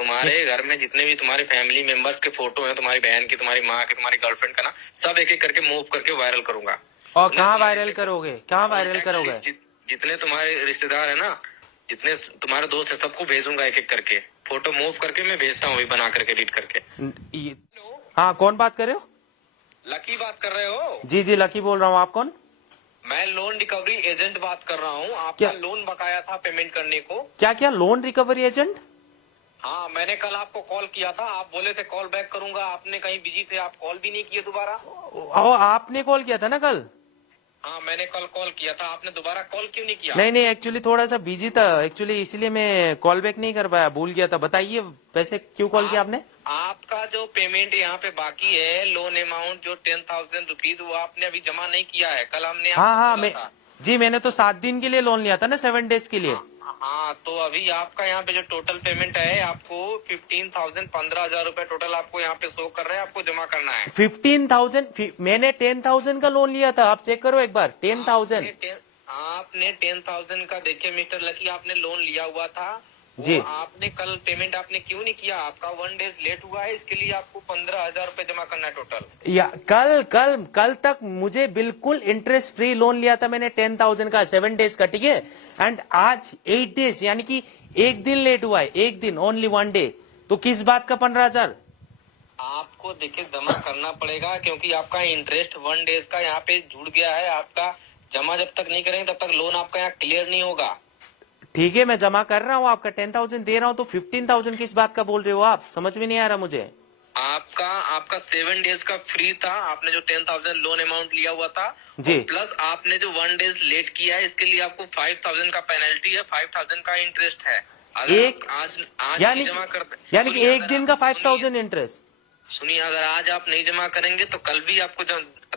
तुम्हारे घर में जितने भी तुम्हारे फैमिली मेंबर्स के फोटो हैं, तुम्हारी बहन की, तुम्हारी माँ के, तुम्हारी गर्लफ्रेंड का ना, सब एक एक करके मूव करके वायरल करूंगा। और कहाँ वायरल करोगे, कहाँ वायरल करोगे? जितने तुम्हारे रिश्तेदार है ना, जितने तुम्हारे दोस्त है, सबको भेजूंगा एक एक करके फोटो मूव करके। मैं भेजता हूँ बना करके, एडिट करके। हाँ, कौन बात कर रहे हो? लकी बात कर रहे हो? जी जी, लकी बोल रहा हूँ। आप कौन? मैं लोन रिकवरी एजेंट बात कर रहा हूँ। आपका क्या? लोन बकाया था पेमेंट करने को। क्या क्या लोन रिकवरी एजेंट? हाँ, मैंने कल आपको कॉल किया था, आप बोले थे कॉल बैक करूंगा, आपने कहीं बिजी थे, आप कॉल भी नहीं किए दोबारा। आपने कॉल किया था ना कल? हाँ, मैंने कल कॉल किया था, आपने दोबारा कॉल क्यों नहीं किया? नहीं नहीं, एक्चुअली थोड़ा सा बिजी था एक्चुअली, इसलिए मैं कॉल बैक नहीं कर पाया, भूल गया था। बताइए वैसे क्यों कॉल किया आपने? आपका जो पेमेंट यहाँ पे बाकी है, लोन अमाउंट जो 10,000 रुपीज, वो आपने अभी जमा नहीं किया है। कल हमने हाँ हाँ, जी मैंने तो 7 दिन के लिए लोन लिया था ना, 7 डेज के लिए। हाँ, तो अभी आपका यहाँ पे जो टोटल पेमेंट है, आपको 15,000 15,000 रूपए टोटल आपको यहाँ पे शो कर रहे हैं, आपको जमा करना है। 15,000? मैंने 10,000 का लोन लिया था, आप चेक करो एक बार। 10,000 आपने 10,000 का, देखिए मिस्टर लकी, आपने लोन लिया हुआ था जी। आपने कल पेमेंट आपने क्यों नहीं किया? आपका 1 डेज लेट हुआ है, इसके लिए आपको 15,000 रूपए जमा करना है टोटल। या कल तक मुझे बिल्कुल इंटरेस्ट फ्री लोन लिया था मैंने 10,000 का, 7 डेज का, ठीक है। एंड आज 8 डेज, यानी कि एक दिन लेट हुआ है, एक दिन, ओनली 1 डे। तो किस बात का 15,000? आपको देखिए जमा करना पड़ेगा, क्योंकि आपका इंटरेस्ट 1 डेज का यहाँ पे जुड़ गया है। आपका जमा जब तक नहीं करेंगे तब तक लोन आपका यहाँ क्लियर नहीं होगा। ठीक है, मैं जमा कर रहा हूँ, आपका 10,000 दे रहा हूँ, तो 15,000 किस बात का बोल रहे हो आप? समझ में नहीं आ रहा मुझे। आपका 7 डेज का फ्री था, आपने जो 10,000 लोन अमाउंट लिया हुआ था जी, प्लस आपने जो 1 डेज लेट किया है, इसके लिए आपको 5,000 का पेनल्टी है, 5,000 का इंटरेस्ट है। एक आज यानी जमा करते, यानी कि एक दिन का 5,000 इंटरेस्ट। सुनिए, अगर आज आप नहीं जमा करेंगे तो कल भी आपको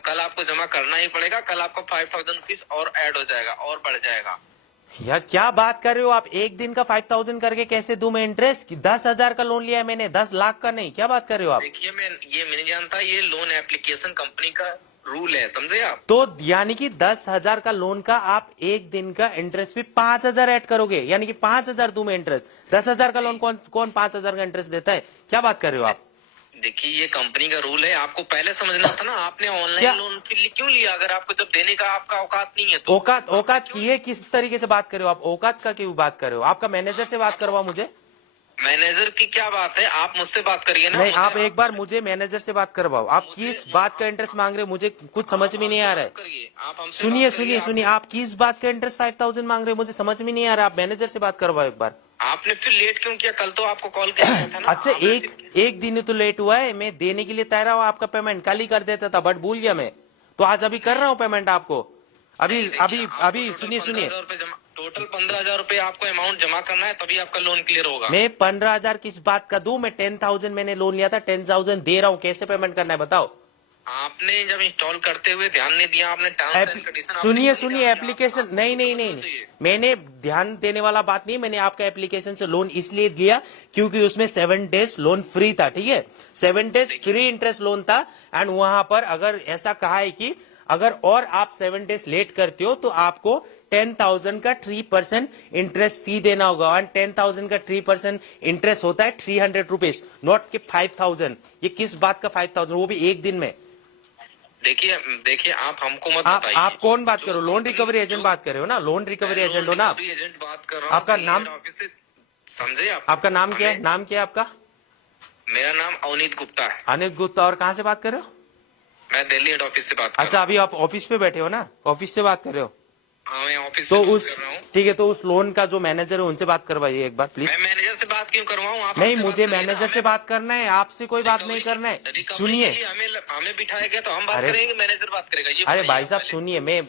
कल आपको जमा करना ही पड़ेगा। कल आपका 5,000 रुपीज और ऐड हो जाएगा और बढ़ जाएगा। यार क्या बात कर रहे हो आप? एक दिन का 5,000 करके कैसे दूं मैं इंटरेस्ट? 10,000 का लोन लिया है मैंने, 10 लाख का नहीं। क्या बात कर रहे हो आप? देखिए, मैं नहीं जानता, ये लोन एप्लीकेशन कंपनी का रूल है, समझे आप? तो यानी कि 10,000 का लोन का आप एक दिन का इंटरेस्ट भी 5,000 ऐड करोगे, यानी कि 5,000 दूं मैं इंटरेस्ट। 10,000 का लोन कौन 5,000 का इंटरेस्ट देता है? क्या बात कर रहे हो आप? देखिए, ये कंपनी का रूल है, आपको पहले समझना था ना। आपने ऑनलाइन लोन क्यों लिया? अगर आपको जब देने का आपका औकात नहीं है तो। औकात की है? किस तरीके से बात कर रहे हो आप? औकात का क्यों बात कर रहे हो? आपका मैनेजर से बात करवाओ मुझे। मैनेजर की क्या बात है? आप मुझसे बात करिए ना। नहीं, आप एक बार मुझे मैनेजर से बात करवाओ। आप किस बात का इंटरेस्ट मांग रहे हो? मुझे कुछ समझ में नहीं आ रहा है। सुनिए, आप किस बात का इंटरेस्ट 5,000 मांग रहे हो? मुझे समझ में नहीं आ रहा। आप मैनेजर से बात करवाओ एक बार। आपने फिर लेट क्यों किया? कल तो आपको कॉल किया था ना। अच्छा, एक दिन तो लेट हुआ है, मैं देने के लिए तैयार हूँ। आपका पेमेंट कल ही कर देता था, बट भूल गया मैं, तो आज अभी कर रहा हूँ पेमेंट आपको। अभी सुनिए, टोटल 15,000 रूपए आपको अमाउंट जमा करना है, तभी आपका लोन क्लियर होगा। मैं 15,000 किस बात का दूं? मैं 10,000 मैंने लोन लिया था, 10,000 दे रहा हूँ। कैसे पेमेंट करना है बताओ? आपने जब इंस्टॉल करते हुए ध्यान नहीं दिया, आपने टर्म्स एंड कंडीशन सुनिए, एप्लीकेशन नहीं, मैंने ध्यान देने वाला बात नहीं। मैंने आपका एप्लीकेशन से लोन इसलिए लिया क्योंकि उसमें 7 डेज लोन फ्री था, ठीक है। 7 डेज फ्री इंटरेस्ट लोन था। एंड वहां पर अगर ऐसा कहा है कि अगर और आप 7 डेज लेट करते हो तो आपको 10,000 का 3% इंटरेस्ट फी देना होगा। एंड 10,000 का 3% इंटरेस्ट होता है 300 रुपीज, नॉट कि 5,000। ये किस बात का 5,000, वो भी एक दिन में? देखिए, आप हमको मत बताइए। आप कौन बात करो? लोन रिकवरी एजेंट बात कर रहे हो ना? लोन रिकवरी एजेंट हो ना आप? एजेंट बात कर रहा हूँ। आपका नाम समझे आप? आपका नाम क्या है? नाम क्या है आपका? मेरा नाम अवनीत गुप्ता है। अनित गुप्ता। और कहाँ से बात कर रहे हो? मैं दिल्ली हेड ऑफिस से बात कर अच्छा, अभी आप ऑफिस पे बैठे हो ना? ऑफिस से बात कर रहे हो? हाँ, मैं ऑफिस तो से उस बात कर रहा हूँ। ठीक है, तो उस लोन का जो मैनेजर है उनसे बात करवाइए एक बार प्लीज। मैं मैनेजर से बात क्यों करवाऊँ? आप नहीं, मुझे मैनेजर से बात करना है, आपसे कोई बात नहीं करना है। सुनिए, हमें बिठाया गया तो हम बात करेंगे, मैनेजर बात करेगा? ये अरे भाई साहब सुनिए, मैं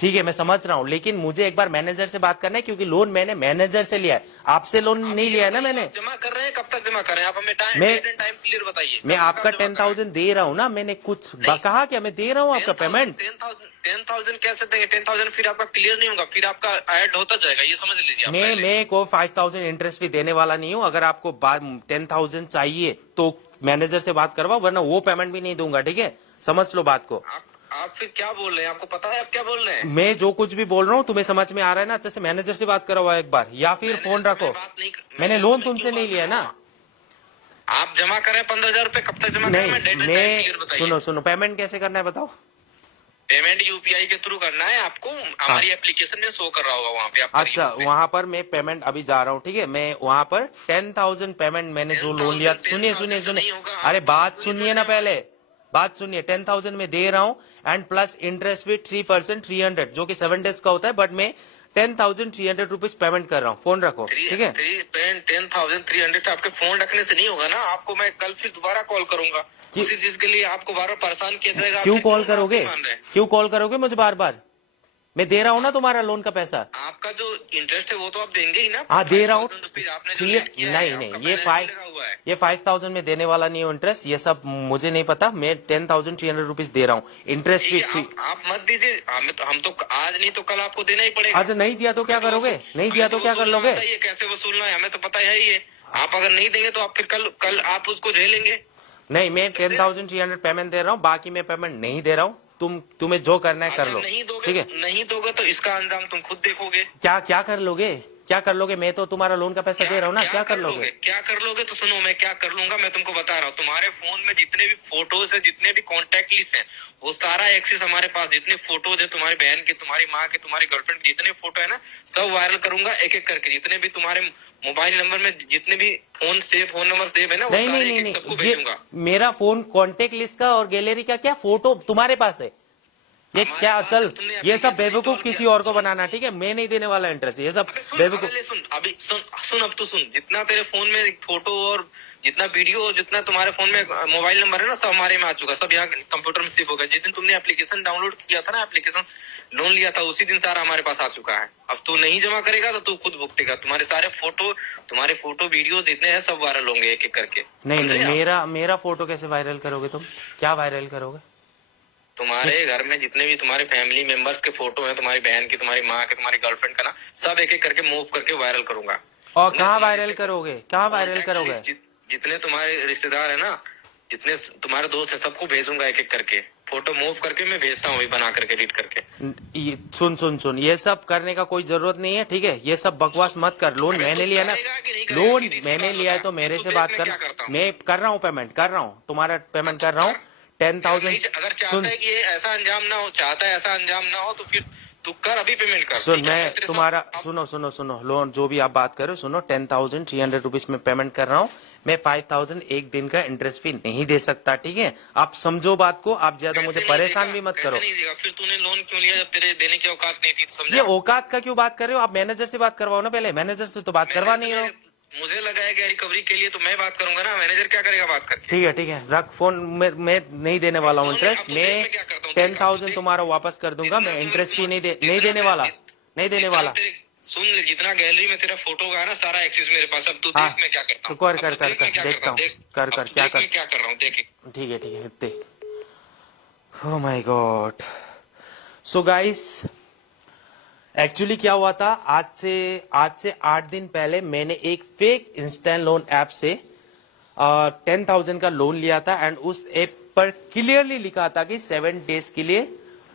ठीक है, मैं समझ रहा हूँ, लेकिन मुझे एक बार मैनेजर से बात करना है क्योंकि लोन मैंने मैनेजर से लिया है, आपसे लोन नहीं लिया है ना मैंने। जमा कर रहे हैं, कब तक जमा कर रहे हैं आप? हमें टाइम क्लियर बताइए। मैं आपका 10,000 दे रहा हूँ ना, मैंने कुछ कहा क्या? मैं दे रहा हूँ आपका पेमेंट। 10,000 कैसे देंगे? 10,000 फिर आपका क्लियर नहीं होगा, फिर आपका ऐड होता जाएगा, ये समझ लीजिए। मैं को 5,000 इंटरेस्ट भी देने वाला नहीं हूँ। अगर आपको 10,000 चाहिए तो मैनेजर से बात करवाओ, वरना वो पेमेंट भी नहीं दूंगा, ठीक है? समझ लो बात को। आप फिर क्या बोल रहे हैं? आपको पता है आप क्या बोल रहे हैं? मैं जो कुछ भी बोल रहा हूँ तुम्हें समझ में आ रहा है ना? अच्छे से मैनेजर से बात करवाओ एक बार, या फिर फोन रखो। मैंने लोन तुमसे नहीं लिया ना। आप जमा करें 15,000 रूपए, कब तक जमा करें? नहीं, डेट मैं सुनो पेमेंट कैसे करना है बताओ। पेमेंट यूपीआई के थ्रू करना है आपको, हमारी एप्लीकेशन में शो कर रहा होगा वहाँ पे आप करिए अच्छा, उस पे। वहां पर मैं पेमेंट अभी जा रहा हूँ, ठीक है। मैं वहां पर 10,000 पेमेंट मैंने जो लोन लिया, 10,000 सुनिए सुनिए तो सुनिए, नहीं होगा, अरे आप बात कोई सुनिए ना, समझने पहले बात सुनिए। 10,000 में दे रहा हूँ एंड प्लस इंटरेस्ट भी 3% 300 जो कि 7 डेज का होता है, बट मैं 10,300 रुपीज पेमेंट कर रहा हूँ। फोन रखो, ठीक है। 10,300 आपके फोन रखने से नहीं होगा ना, आपको मैं कल फिर दोबारा कॉल करूंगा उसी चीज के लिए, आपको बार बार परेशान किया जाएगा। आप क्यों फिर कॉल क्यों करोगे, माफी मान रहे हैं? क्यों कॉल करोगे मुझे बार बार? मैं दे रहा हूँ ना तुम्हारा लोन का पैसा। आपका जो इंटरेस्ट है वो तो आप देंगे ही ना। हाँ, दे रहा हूँ। 5,000 रुपीज आपने जो लेट किया है, नहीं, आपका ये penalty लगा हुआ है। ये 5,000 में देने वाला नहीं हो इंटरेस्ट, ये सब मुझे नहीं पता। मैं 10,300 रुपीज दे रहा हूँ, इंटरेस्ट ठीक भी है, आप मत दीजिए, हम तो आज नहीं तो कल आपको देना ही पड़ेगा। आज नहीं दिया तो क्या करोगे, नहीं दिया तो क्या कर लोगे? ये कैसे वसूलना है हमें तो पता है ही है। आप अगर नहीं देंगे तो आप फिर कल आप उसको झेलेंगे। नहीं, मैं 10,300 पेमेंट दे रहा हूँ, बाकी मैं पेमेंट नहीं दे रहा हूँ। तुम्हें जो करना है कर लो, नहीं दोगे, ठीक है। नहीं दोगे तो इसका अंजाम तुम खुद देखोगे। क्या कर लोगे, क्या कर लोगे? मैं तो तुम्हारा लोन का पैसा दे रहा हूँ ना, क्या कर लोगे? क्या कर लोगे तो सुनो, मैं क्या कर लूंगा मैं तुमको बता रहा हूँ। तुम्हारे फोन में जितने भी फोटोज है, जितने भी कॉन्टेक्ट लिस्ट है, वो सारा एक्सेस हमारे पास। जितने फोटोज है तुम्हारी बहन के, तुम्हारी माँ के, तुम्हारी गर्लफ्रेंड के, जितने फोटो है ना, सब वायरल करूंगा एक एक करके। जितने भी तुम्हारे मोबाइल नंबर में जितने भी फोन नंबर सेव है ना, वो नहीं सारे नहीं एक-एक नहीं सबको नहीं, ये भेजूंगा। मेरा फोन कॉन्टेक्ट लिस्ट का और गैलरी का क्या फोटो तुम्हारे पास है? ये हमारे क्या, पास चल, तुमने ये सब application बेवकूफ install किसी किया। और को बनाना, ठीक है। मैं नहीं देने वाला इंटरेस्ट, ये सब बेवकूफ। अभी सुन अब तो सुन, जितना तेरे फोन में फोटो और जितना वीडियो, जितना तुम्हारे फोन में मोबाइल नंबर है ना, सब हमारे में आ चुका, सब यहाँ कंप्यूटर में सेव हो गया। जिस दिन तुमने एप्लीकेशन डाउनलोड किया था ना, एप्लीकेशन लोन लिया था, उसी दिन सारा हमारे पास आ चुका है। अब तू नहीं जमा करेगा तो तू खुद भुगतेगा। तुम्हारे सारे फोटो वीडियो जितने हैं सब वायरल होंगे एक एक करके। नहीं, मेरा फोटो कैसे वायरल करोगे तुम? क्या वायरल करोगे? तुम्हारे घर में जितने भी तुम्हारे फैमिली मेंबर्स के फोटो हैं, तुम्हारी बहन की, तुम्हारी माँ के, तुम्हारी गर्लफ्रेंड का ना, सब एक एक करके मूव करके वायरल करूंगा। और कहाँ वायरल करोगे, कहाँ वायरल करोगे? जितने तुम्हारे रिश्तेदार है ना, जितने तुम्हारे दोस्त है, सबको भेजूंगा एक एक करके। फोटो मूव करके मैं भेजता हूँ बना करके, एडिट करके। सुन, ये सब करने का कोई जरूरत नहीं है, ठीक है। ये सब बकवास मत कर। लोन मैंने लिया ना, लोन मैंने लिया है तो मेरे से बात कर। मैं कर रहा हूँ पेमेंट, कर रहा हूँ तुम्हारा पेमेंट कर रहा हूँ 10,000। अगर चाहता है कि ये ऐसा अंजाम ना हो, तो फिर तू कर, अभी पेमेंट कर। सुन, मैं तुम्हारा सुनो लोन जो भी आप बात करो, सुनो 10,300 रुपीज में पेमेंट कर रहा हूँ। मैं 5,000 एक दिन का इंटरेस्ट भी नहीं दे सकता, ठीक है। आप समझो बात को, आप ज्यादा मुझे परेशान भी मत करो। नहीं देगा, फिर तूने लोन क्यों लिया जब तेरे देने की औकात नहीं थी? समझा? ये औकात का क्यों बात कर रहे हो आप? मैनेजर से बात करवाओ ना पहले, मैनेजर से तो बात करवा नहीं रहो। मुझे लगा है कि रिकवरी के लिए तो मैं बात करूंगा ना, मैनेजर क्या करेगा बात करके? ठीक है, रख फोन। मैं नहीं देने वाला हूँ इंटरेस्ट। मैं 10,000 तुम्हारा वापस कर दूंगा, मैं इंटरेस्ट भी नहीं देने वाला। सुन ले, जितना गैलरी में तेरा फोटो का है ना, सारा एक्सेस मेरे पास। अब तू देख मैं क्या करता हूँ। कर देखता हूँ, क्या कर रहा हूँ, देख। ठीक है देख। Oh my God. So guys, actually क्या हुआ था, आज से 8 दिन पहले मैंने एक फेक इंस्टेंट लोन ऐप से 10,000 का लोन लिया था एंड उस ऐप पर क्लियरली लिखा था कि 7 डेज के लिए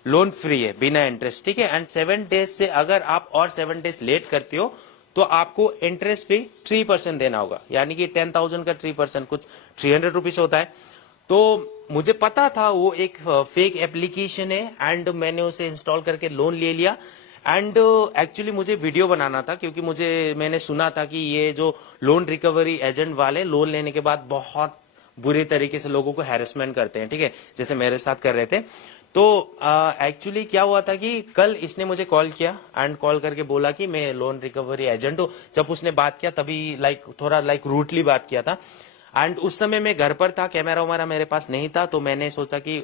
लोन फ्री है बिना इंटरेस्ट, ठीक है। एंड 7 डेज से अगर आप और 7 डेज लेट करते हो तो आपको इंटरेस्ट भी 3% देना होगा, यानी कि 10,000 का 3% कुछ 300 रुपीज होता है। तो मुझे पता था वो एक फेक एप्लीकेशन है एंड मैंने उसे इंस्टॉल करके लोन ले लिया। एंड एक्चुअली मुझे वीडियो बनाना था क्योंकि मैंने सुना था कि ये जो लोन रिकवरी एजेंट वाले लोन लेने के बाद बहुत बुरे तरीके से लोगों को हैरेसमेंट करते हैं, ठीक है, जैसे मेरे साथ कर रहे थे। तो एक्चुअली क्या हुआ था कि कल इसने मुझे कॉल किया एंड कॉल करके बोला कि मैं लोन रिकवरी एजेंट हूँ। जब उसने बात किया तभी थोड़ा रूटली बात किया था एंड उस समय मैं घर पर था, कैमरा वगैरह मेरे पास नहीं था। तो मैंने सोचा कि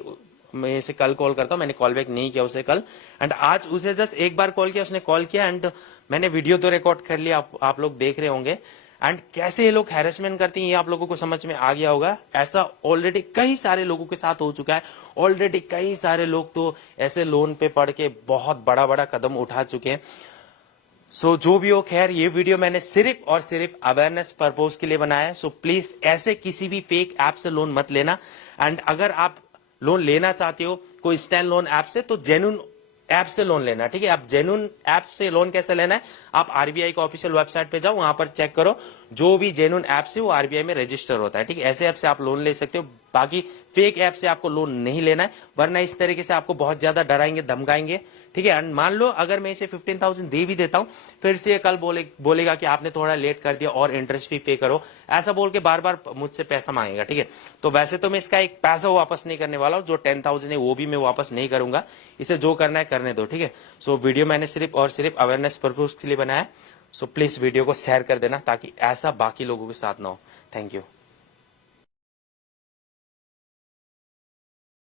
मैं इसे कल कॉल करता हूँ। मैंने कॉल बैक नहीं किया उसे कल एंड आज उसे जस्ट एक बार कॉल किया, उसने कॉल किया एंड मैंने वीडियो तो रिकॉर्ड कर लिया, आप लोग देख रहे होंगे। एंड कैसे ये लोग हैरेसमेंट करते हैं ये आप लोगों को समझ में आ गया होगा। ऐसा ऑलरेडी कई सारे लोगों के साथ हो चुका है। ऑलरेडी कई सारे लोग तो ऐसे लोन पे पड़ के बहुत बड़ा बड़ा कदम उठा चुके हैं। सो जो भी हो, खैर ये वीडियो मैंने सिर्फ और सिर्फ अवेयरनेस पर्पज के लिए बनाया है। सो प्लीज ऐसे किसी भी फेक ऐप से लोन मत लेना। एंड अगर आप लोन लेना चाहते हो कोई इंस्टेंट लोन ऐप से, तो जेन्युइन ऐप से लोन लेना है, ठीक है। आप जेन्युइन ऐप से लोन कैसे लेना है, आप आरबीआई का ऑफिशियल वेबसाइट पे जाओ, वहां पर चेक करो, जो भी जेन्युइन ऐप से वो आरबीआई में रजिस्टर होता है, ठीक है। ऐसे ऐप से आप लोन ले सकते हो, बाकी फेक ऐप से आपको लोन नहीं लेना है, वरना इस तरीके से आपको बहुत ज्यादा डराएंगे, धमकाएंगे, ठीक है। मान लो अगर मैं इसे 15,000 दे भी देता हूं, फिर से कल बोलेगा कि आपने थोड़ा लेट कर दिया और इंटरेस्ट फी पे करो, ऐसा बोल के बार बार मुझसे पैसा मांगेगा, ठीक है। तो वैसे तो मैं इसका एक पैसा वापस नहीं करने वाला हूं, जो 10,000 है वो भी मैं वापस नहीं करूंगा, इसे जो करना है करने दो, ठीक है। सो वीडियो मैंने सिर्फ और सिर्फ अवेयरनेस पर्पज के लिए बनाया, सो प्लीज वीडियो को शेयर कर देना ताकि ऐसा बाकी लोगों के साथ ना हो। Thank you.